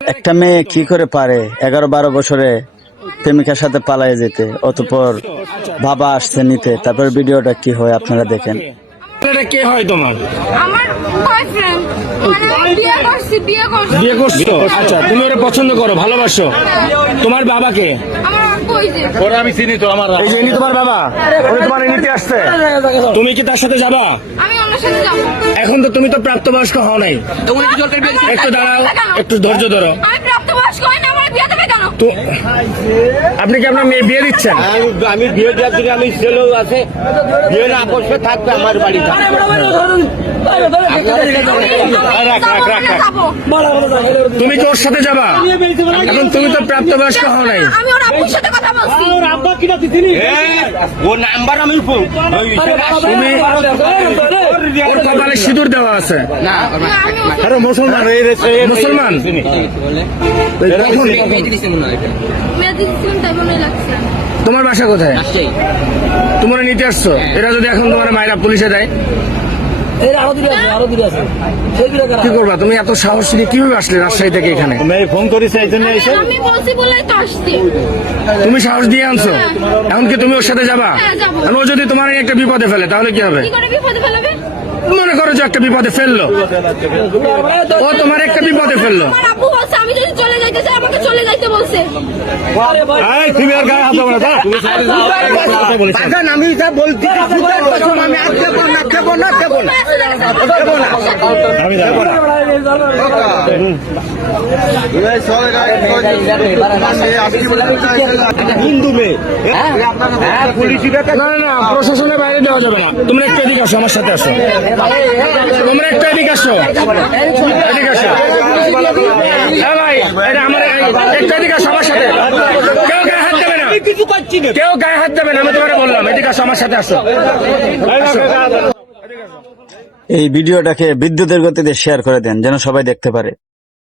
একটা মেয়ে কি করে পারে 11-12 বছরে প্রেমিকার সাথে পালায়ে যেতে, অতঃপর বাবা আসছে নিতে, তারপর ভিডিওটা কি হয় আপনারা দেখেন। এটা কে হয় তোমার? আমার বয়ফ্রেন্ড, মানে আমি বিয়ে করছি। আচ্ছা, তুমি ওরা পছন্দ করো, ভালোবাসো। তোমার বাবাকে? আমার আব্বু ওই যে। ওরা আমি চিনি তো, আমার এই যে ইনি তোমার বাবা, উনি তোমার নিতে আসছে। তুমি কি তার সাথে যাবা? আমি ওনার সাথে যাবো। এখন তো তুমি তো প্রাপ্তবয়স্ক হও নাই। একটু দাঁড়াও, একটু ধৈর্য ধরো। আমি প্রাপ্তবয়স্ক হই না, আমার বিয়ে দেবে কেন? তো আপনি কি আপনার মেয়ে বিয়ে দিচ্ছেন? আমি বিয়ে দেওয়ার জন্য আমি ছেলেও আছে, বিয়ে না করছে থাকবে আমার বাড়ি থাকবে। তুমি কি ওর সাথে যাবা? এখন তুমি তো প্রাপ্তবয়স্ক হও নাই। আমি ওর আব্বুর সাথে কথা বলছি। ও নাম্বার আমি তুমি ওর কপালে সিঁদুর দেওয়া আছে। আরে মুসলমান, মুসলমান কখন? মেয়েদের ছিলাম তাই মনে লাগছে। তোমার বাসা কোথায়? তোমরা নিতে আসছো? এরা যদি এখন তোমার মায়েরা পুলিশে দেয় কি করবা? তুমি এত সাহস নিয়ে কিভাবে আসলে রাজশাহী থেকে এখানে? মেয়ে ফোন করেছে এই জন্য এসে আমি বলছি বলেই তো আসছি। তুমি সাহস দিয়ে আনছো, এখন কি তুমি ওর সাথে যাবা? হ্যাঁ, যাবো। এখন ও যদি তোমার একটা বিপদে ফেলে তাহলে কি হবে? কি করে বিপদে ফেলাবে? মনে করো যে একটা বিপদে ফেললো, ও তোমার একটা বিপদে ফেললো। আমার আব্বু বলছে আমি যদি চলে যাইতে চাই আমাকে চলে যাইতে বলছে। তুমি আর গায়ে হাত দেবো না, যা। আমি যা বলছি আমি আর দেবো না দেবো না দেবো না দেবো না আমি যাবো না। হিন্দু মেয়ে পুলিশ না না, প্রশাসনের বাইরে দেওয়া যাবে না। তোমরা একটু এদিকে আসো, আমার সাথে আসো। তোমরা একটু এদিকে আসো, এদিকে আসো। হ্যাঁ ভাই, এটা আমার একটু এদিকে আসো আমার সাথে। কেউ গায়ে হাত দেবে না, কিছু পাচ্ছি না। কেউ গায়ে হাত দেবে না, আমি তোমাকে বললাম। এদিকে আসো আমার সাথে আসো। এই ভিডিওটাকে বিদ্যুতের গতিতে শেয়ার করে দেন যেন সবাই দেখতে পারে।